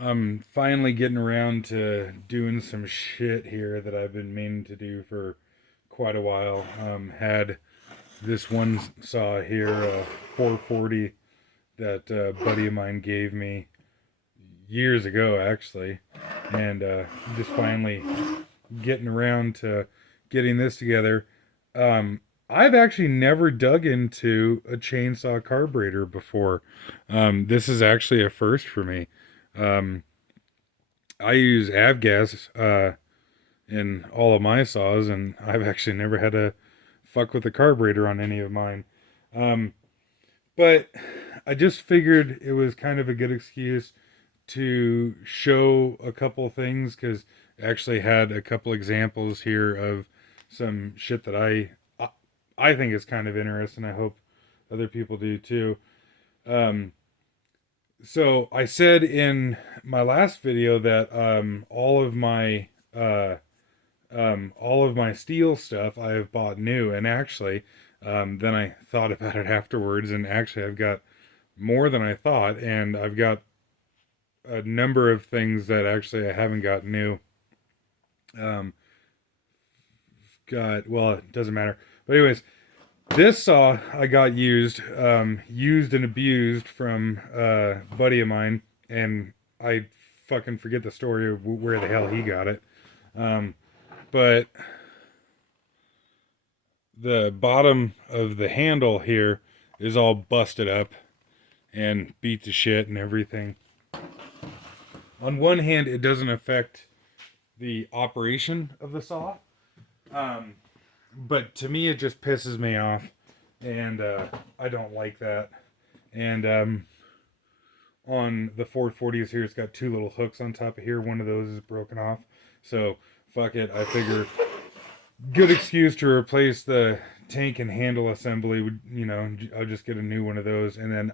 I'm finally getting around to doing some shit here that I've been meaning to do for quite a while. Had this one saw here, 440, that a buddy of mine gave me years ago, actually, and just finally getting around to getting this together. I've actually never dug into a chainsaw carburetor before. This is actually a first for me. Um, I use avgas in all of my saws, and I've actually never had to fuck with the carburetor on any of mine. Um, but I just figured it was kind of a good excuse to show a couple things because I actually had a couple examples here of some shit that I think is kind of interesting. I hope other people do too. Um, so I said in my last video that uh, all of my Stihl stuff I have bought new, and actually, then I thought about it afterwards, and actually I've got more than I thought, and I've got a number of things that actually I haven't got new. Um, got well, it doesn't matter. But anyways, this saw I got used and abused from a buddy of mine, and I fucking forget the story of where the hell he got it. Um, but the bottom of the handle here is all busted up and beat to shit and everything. On one hand, it doesn't affect the operation of the saw, um, but to me, it just pisses me off, and I don't like that. And on the 440s here, it's got two little hooks on top of here. One of those is broken off, so fuck it. I figure good excuse to replace the tank and handle assembly would, I'll just get a new one of those. And then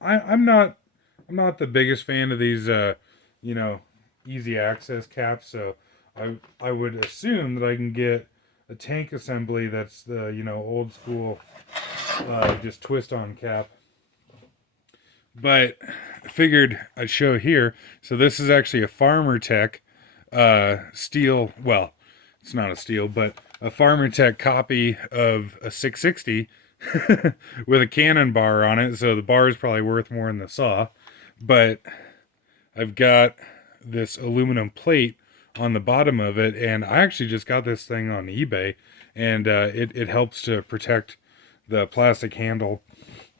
I'm not the biggest fan of these you know easy access caps, so I would assume that I can get a tank assembly that's the old school, just twist on cap. But I figured I'd show here. So this is actually a Farmer Tech Stihl, well, it's not a Stihl, but a Farmer Tech copy of a 660 with a cannon bar on it. So the bar is probably worth more than the saw. But I've got this aluminum plate on the bottom of it, and I actually just got this thing on eBay, and it helps to protect the plastic handle,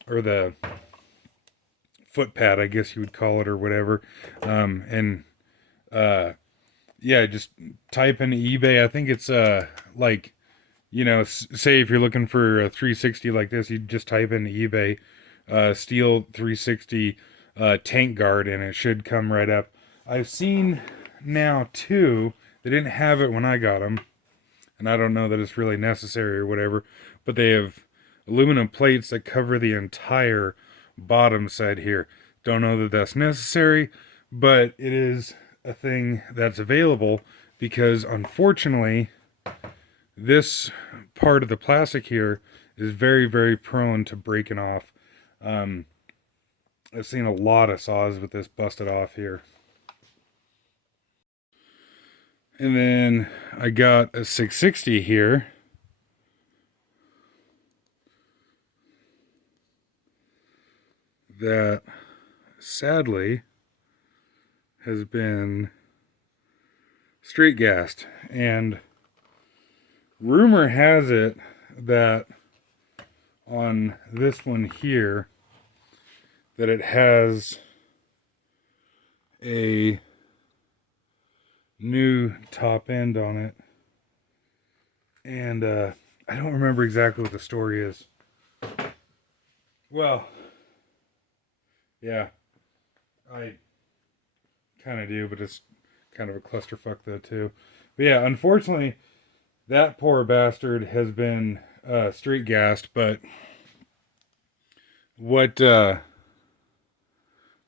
or the foot pad, I guess you would call it, or whatever. And yeah, just type in eBay. I think it's like, say if you're looking for a 360 like this, you just type in eBay Stihl 360 tank guard, and it should come right up. I've seen now too, they didn't have it when I got them, and I don't know that it's really necessary or whatever, but they have aluminum plates that cover the entire bottom side here. Don't know that that's necessary, but it is a thing that's available because unfortunately this part of the plastic here is very, very prone to breaking off. um, I've seen a lot of saws with this busted off here. And then I got a 660 here that sadly has been straight gassed, and rumor has it that on this one here that it has a new top end on it, and I don't remember exactly what the story is. Well, yeah, I kind of do, but it's kind of a clusterfuck though too. But yeah, unfortunately, that poor bastard has been straight gassed. But what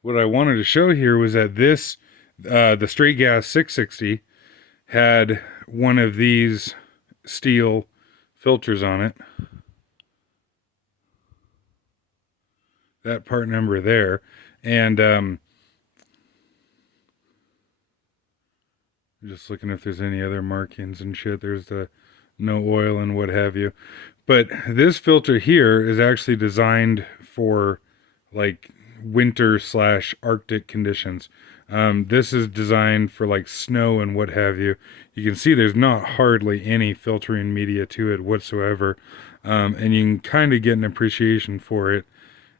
what I wanted to show here was that this the straight gas 660 had one of these Stihl filters on it. That part number there, and Just looking if there's any other markings and shit. There's the no oil and what have you. But this filter here is actually designed for like winter slash Arctic conditions. This is designed for like snow and what have you. You can see there's not hardly any filtering media to it whatsoever. And you can kind of get an appreciation for it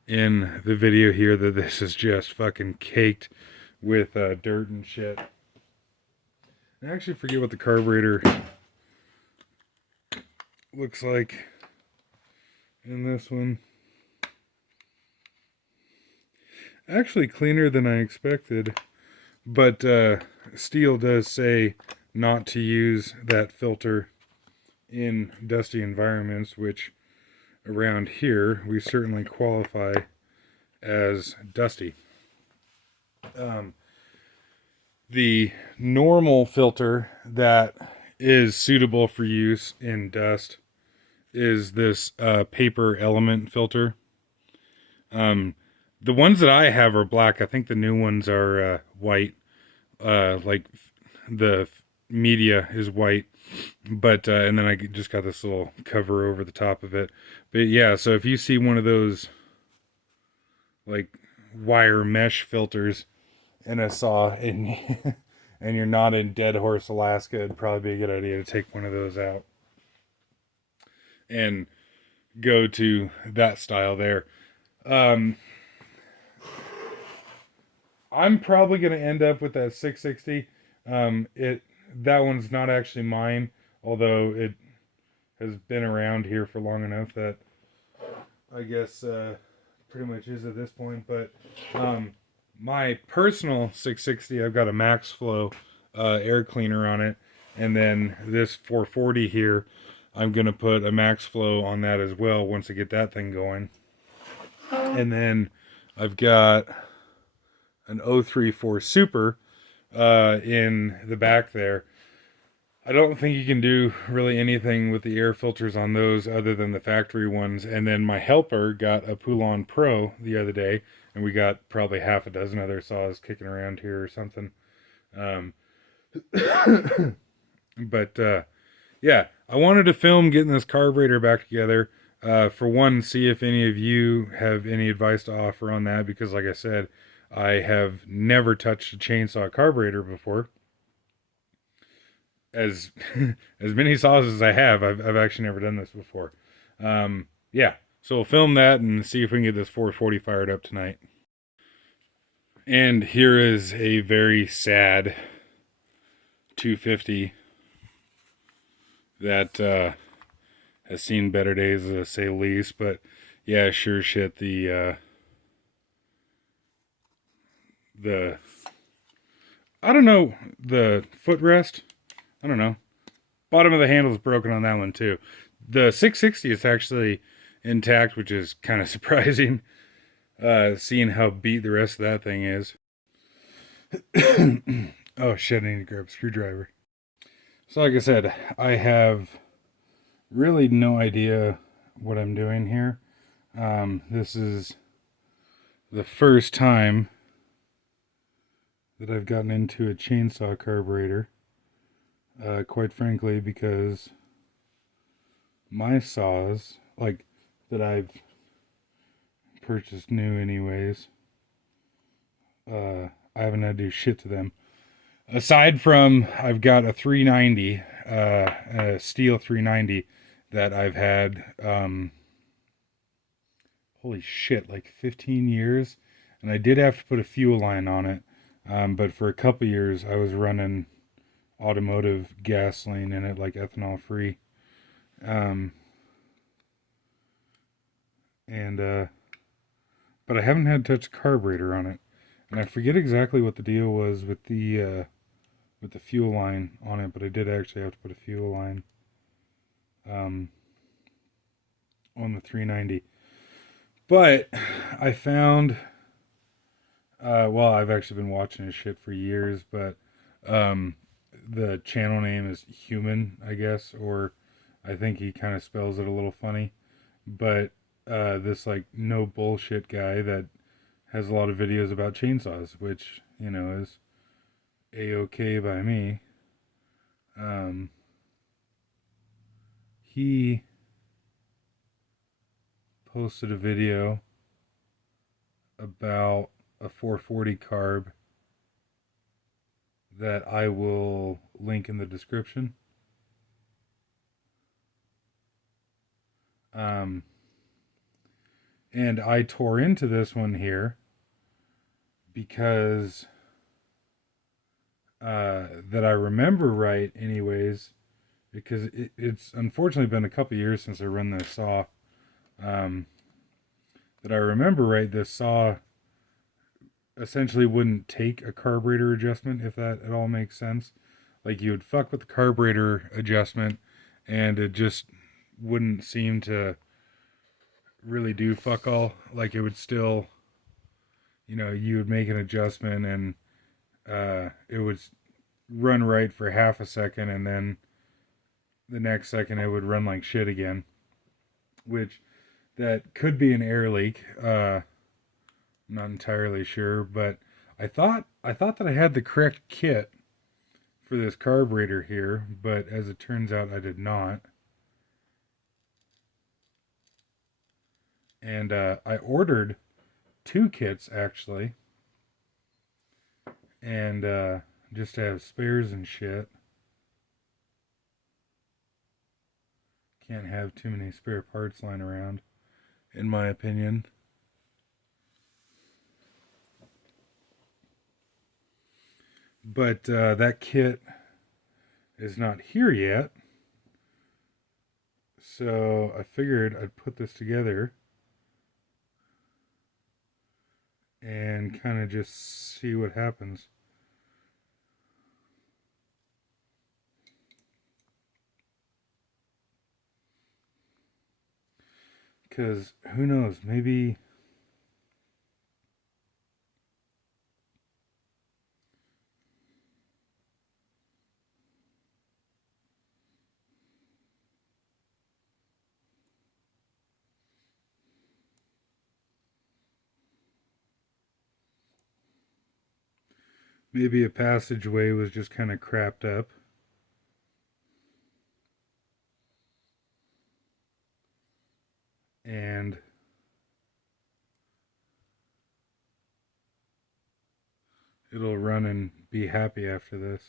in the video here that this is just fucking caked with dirt and shit. I actually forget what the carburetor looks like in this one. Actually cleaner than I expected, but Stihl does say not to use that filter in dusty environments, which around here we certainly qualify as dusty. The normal filter that is suitable for use in dust is this paper element filter. The ones that I have are black. I think the new ones are white. Like the media is white, but and then I just got this little cover over the top of it. But yeah, so if you see one of those like wire mesh filters in a saw and and you're not in Dead Horse, Alaska, it'd probably be a good idea to take one of those out and go to that style there. I'm probably going to end up with that 660. That one's not actually mine, although it has been around here for long enough that I guess pretty much is at this point. But my personal 660, I've got a Max Flow air cleaner on it, and then this 440 here, I'm going to put a Max Flow on that as well once I get that thing going. And then I've got an 034 Super in the back there. I don't think you can do really anything with the air filters on those other than the factory ones. And then my helper got a Poulon Pro the other day, and we got probably half a dozen other saws kicking around here or something. But yeah, I wanted to film getting this carburetor back together. For one, see if any of you have any advice to offer on that, because like I said, I have never touched a chainsaw carburetor before. As as many saws as I have, I've actually never done this before. Yeah, so we'll film that and see if we can get this 440 fired up tonight. And here is a very sad 250 that has seen better days, to say the least. But yeah, sure shit, the I don't know, the footrest, I don't know, bottom of the handle is broken on that one too. The 660 is actually intact, which is kind of surprising, seeing how beat the rest of that thing is. Oh shit, I need to grab a screwdriver. So like I said, I have really no idea what I'm doing here. This is the first time that I've gotten into a chainsaw carburetor, quite frankly, because my saws, like, that I've purchased new anyways, I haven't had to do shit to them. Aside from, I've got a 390, a Stihl 390 that I've had, holy shit, like 15 years, and I did have to put a fuel line on it. But for a couple years, I was running automotive gasoline in it, like ethanol free. But I haven't had to touch carburetor on it, and I forget exactly what the deal was with the fuel line on it. But I did actually have to put a fuel line on the 390. But I found. Well, I've actually been watching his shit for years, but the channel name is Human, I guess, or I think he kind of spells it a little funny. But this like no bullshit guy that has a lot of videos about chainsaws, which, you know, is a-okay by me. He posted a video about a 440 carb that I will link in the description. And I tore into this one here because that I remember right, anyways, because it's unfortunately been a couple years since I run this saw. That I remember right, this saw essentially wouldn't take a carburetor adjustment, if that at all makes sense. Like, you would fuck with the carburetor adjustment and it just wouldn't seem to really do fuck all. Like, it would still, you would make an adjustment and it would run right for half a second, and then the next second it would run like shit again, which that could be an air leak. Not entirely sure, but I thought that I had the correct kit for this carburetor here, but as it turns out, I did not. And I ordered 2 kits actually, and just to have spares and shit. Can't have too many spare parts lying around, in my opinion. But that kit is not here yet, so I figured I'd put this together and kind of just see what happens. Because who knows, maybe a passageway was just kind of crapped up. And it'll run and be happy after this.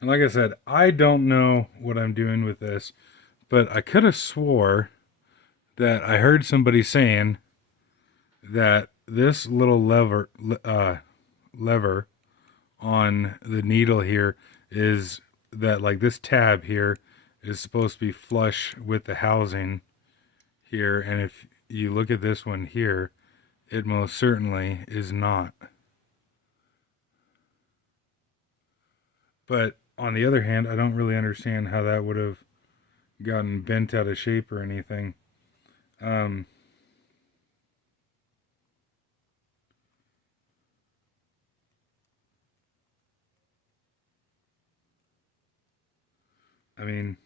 And like I said, I don't know what I'm doing with this, but I could have swore that I heard somebody saying that this little lever on the needle here is that, like, this tab here is supposed to be flush with the housing here, and if you look at this one here, it most certainly is not. But on the other hand, I don't really understand how that would have gotten bent out of shape or anything. Um, I mean,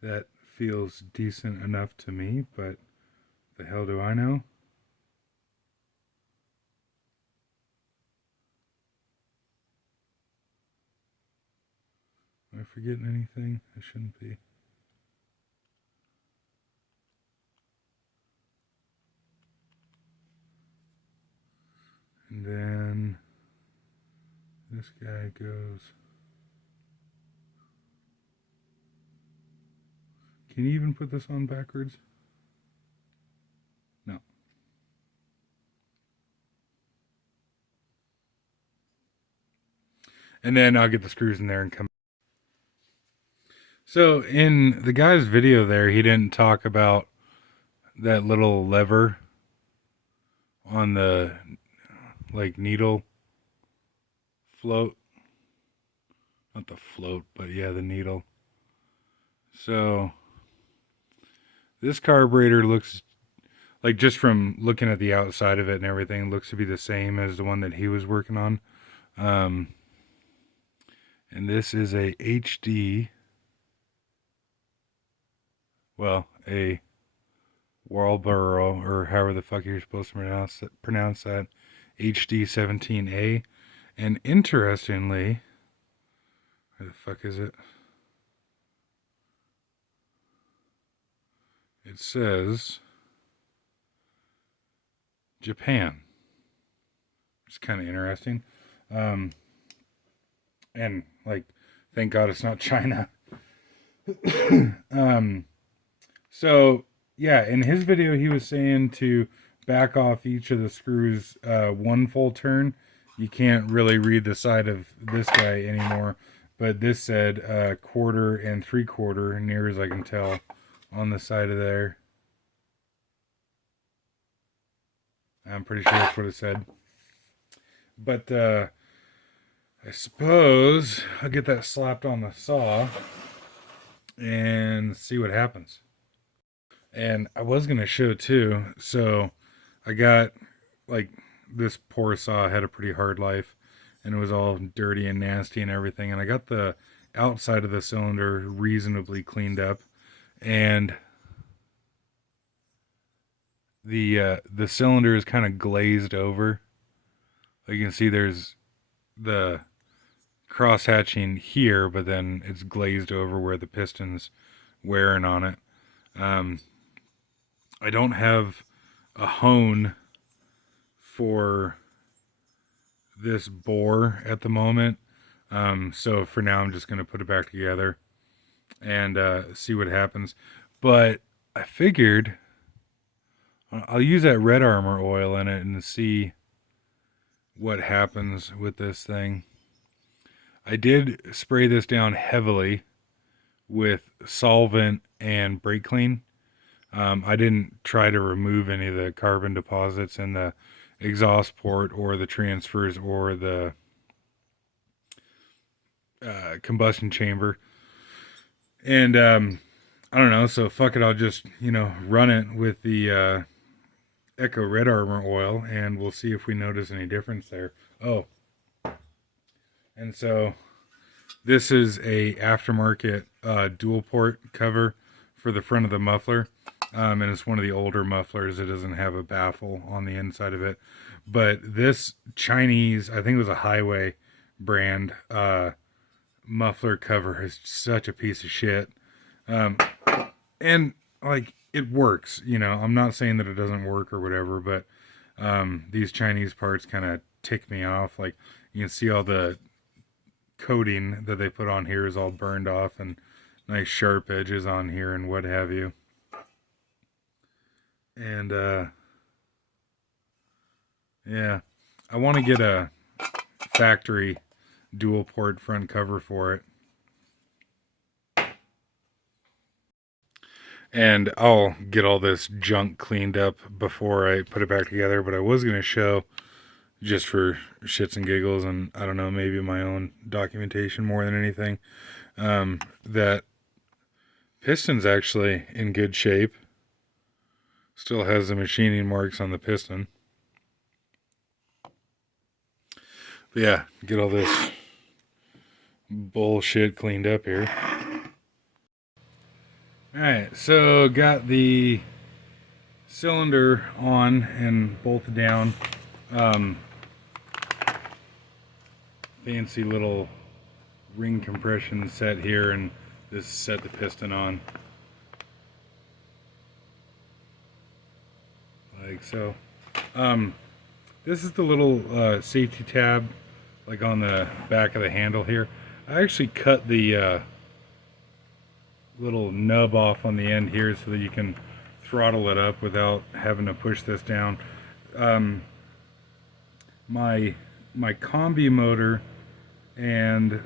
that feels decent enough to me, but the hell do I know? Am I forgetting anything? I shouldn't be. And then this guy goes. Can you even put this on backwards? No. And then I'll get the screws in there and come. So in the guy's video there, he didn't talk about that little lever on the, like, needle float. Not the float, but yeah, the needle. So this carburetor looks Like just from looking at the outside of it and everything, it looks to be the same as the one that he was working on. And this is a HD, well, a Marlboro, or however the fuck you're supposed to pronounce that, HD 17A. And interestingly, where the fuck is it? It says Japan. It's kind of interesting. And like, thank God it's not China. So yeah, in his video, he was saying to back off each of the screws one full turn. You can't really read the side of this guy anymore, but this said quarter and 3/4, near as I can tell, on the side of there. I'm pretty sure that's what it said. But I suppose I'll get that slapped on the saw and see what happens. And I was going to show too. So I got, like, this poor saw had a pretty hard life and it was all dirty and nasty and everything. And I got the outside of the cylinder reasonably cleaned up. And the cylinder is kind of glazed over. Like you can see there's the cross hatching here, but then it's glazed over where the piston's wearing on it. I don't have a hone for this bore at the moment, so for now I'm just going to put it back together and see what happens. But I figured I'll use that Red Armor oil in it and see what happens with this thing. I did spray this down heavily with solvent and brake clean. I didn't try to remove any of the carbon deposits in the exhaust port or the transfers or the combustion chamber. And I don't know, so fuck it, I'll just, run it with the Echo Red Armor oil and we'll see if we notice any difference there. Oh, and so this is a aftermarket dual port cover for the front of the muffler. And it's one of the older mufflers. It doesn't have a baffle on the inside of it. But this Chinese, I think it was a Highway brand muffler cover is such a piece of shit. And like, it works, I'm not saying that it doesn't work or whatever, but these Chinese parts kind of tick me off. Like, you can see all the coating that they put on here is all burned off and nice sharp edges on here and what have you. And yeah, I want to get a factory dual port front cover for it. And I'll get all this junk cleaned up before I put it back together, but I was going to show, just for shits and giggles and I don't know, maybe my own documentation more than anything, that piston's actually in good shape. Still has the machining marks on the piston. But yeah, get all this bullshit cleaned up here. Alright, so got the cylinder on and bolted down. Fancy little ring compression set here, and this set the piston on. Like so. This is the little safety tab, like on the back of the handle here. I actually cut the little nub off on the end here so that you can throttle it up without having to push this down. My combi motor and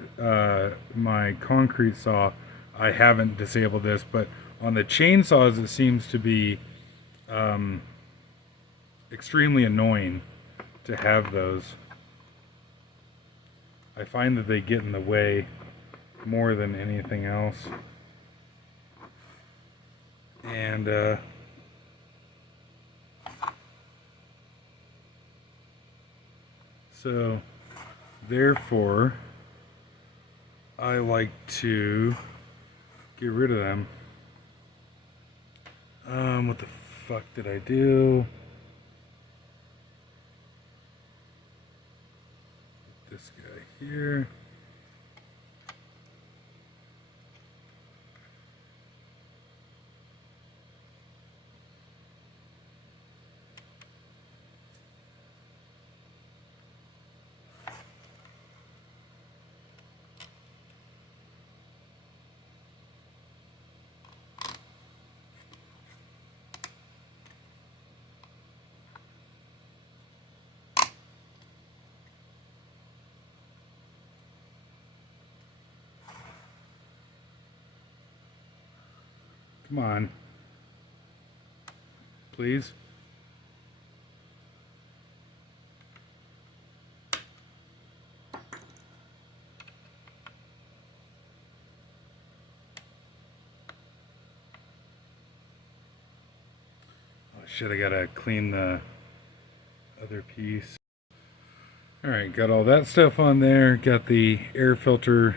my concrete saw, I haven't disabled this, but on the chainsaws it seems to be extremely annoying to have those. I find that they get in the way more than anything else. And So therefore I like to get rid of them. What the fuck did I do? This guy here. Come on. Please. Oh shit, I gotta clean the other piece. Alright, got all that stuff on there. Got the air filter.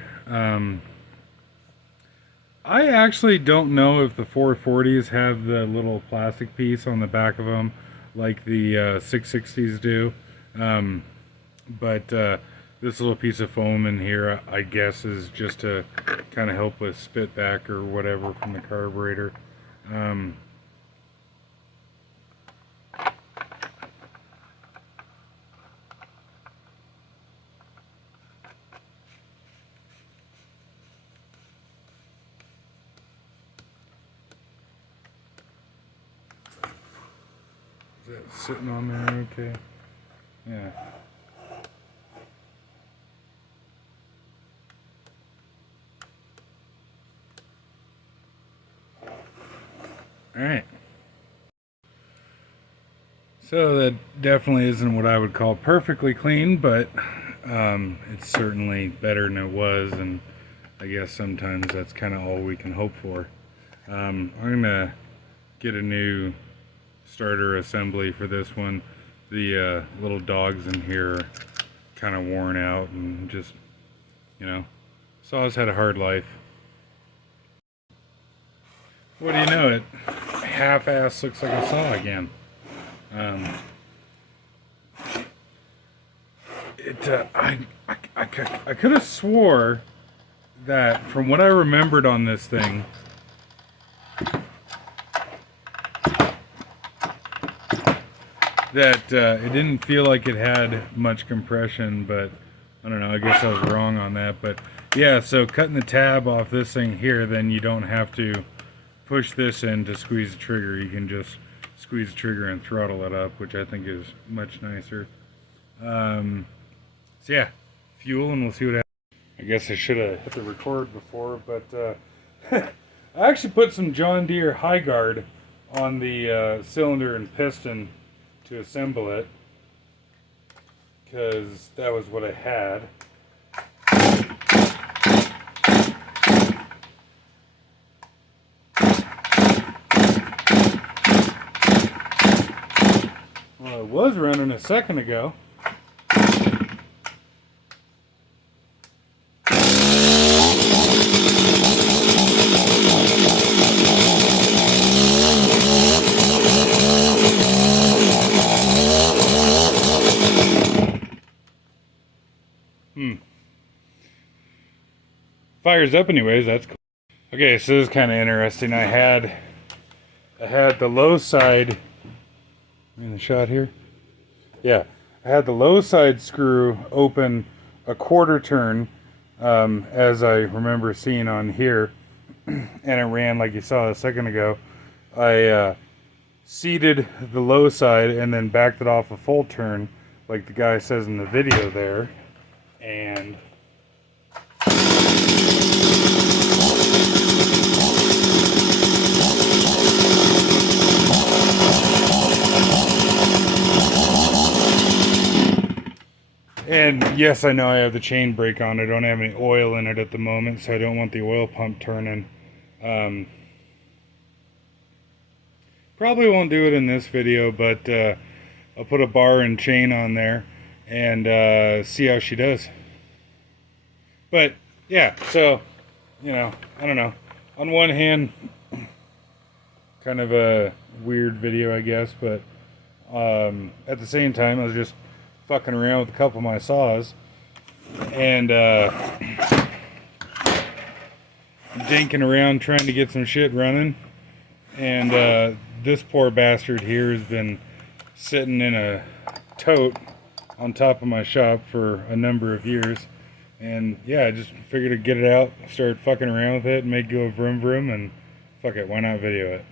I actually don't know if the 440s have the little plastic piece on the back of them like the 660s do. But this little piece of foam in here, I guess, is just to kind of help with spit back or whatever from the carburetor. Is that sitting on there okay? Yeah. Alright. So that definitely isn't what I would call perfectly clean, but it's certainly better than it was, and I guess sometimes that's kind of all we can hope for. I'm gonna get a new starter assembly for this one. The little dogs in here are kind of worn out and just, you know, Saw's had a hard life. What do you know, it half-ass looks like a Saw again. I could have swore that from what I remembered on this thing, that it didn't feel like it had much compression, but I don't know, I guess I was wrong on that. But yeah, so cutting the tab off this thing here, then you don't have to push this in to squeeze the trigger. You can just squeeze the trigger and throttle it up, which I think is much nicer. So yeah, fuel, and we'll see what happens. I guess I should have hit the record before, but I actually put some John Deere High Guard on the cylinder and piston to assemble it, because that was what I had. Well, it was running a second ago. Fires up anyways, that's cool. Okay, so this is kind of interesting. I had the low side in the shot here. Yeah, I had the low side screw open a quarter turn, as I remember seeing on here, and it ran like you saw a second ago. I seated the low side and then backed it off a full turn, like the guy says in the video there, and yes, I know I have the chain brake on. I don't have any oil in it at the moment, so I don't want the oil pump turning. Probably won't do it in this video, but I'll put a bar and chain on there, and see how she does. But yeah, so I don't know. On one hand, kind of a weird video, I guess, but at the same time, I was just fucking around with a couple of my saws and dinking around trying to get some shit running. And this poor bastard here has been sitting in a tote on top of my shop for a number of years. And yeah, I just figured to get it out, start fucking around with it, and make it go vroom vroom, and fuck it, why not video it?